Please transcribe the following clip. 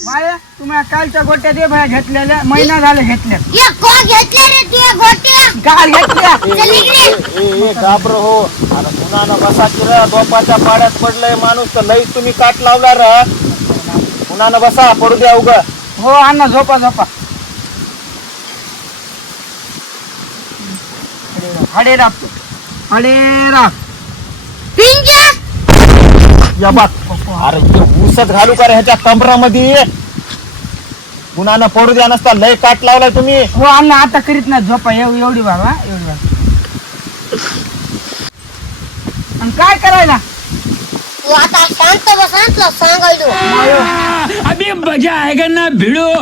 माया तुम्हाला कालच्या गोट्या दे बाया घेतलेल्या महिना झाले घेतल्या घेतल्या रे तुझ्या गोट्या काल घेतल्या घाबर हो अरे पुन्हा बसा की रे दोपाच्या पाड्यात पडलंय माणूस तर लई तुम्ही काट लावला र पुन्हा बसा पडू द्या उग हो अण्णा झोपा झोपा हडे राप या बात अरे ऊसच घालू का रे ह्याच्या कमरामध्ये पुन्हा पडू द्या नसता लय काट लावलाय तुम्ही हो अण्णा आता करीत नाही झोपा एवढी बाबा एवढी बाबा आणि काय करायला तू आता शांत बस सांगायलो अभी मजा आएगा ना भिड़ो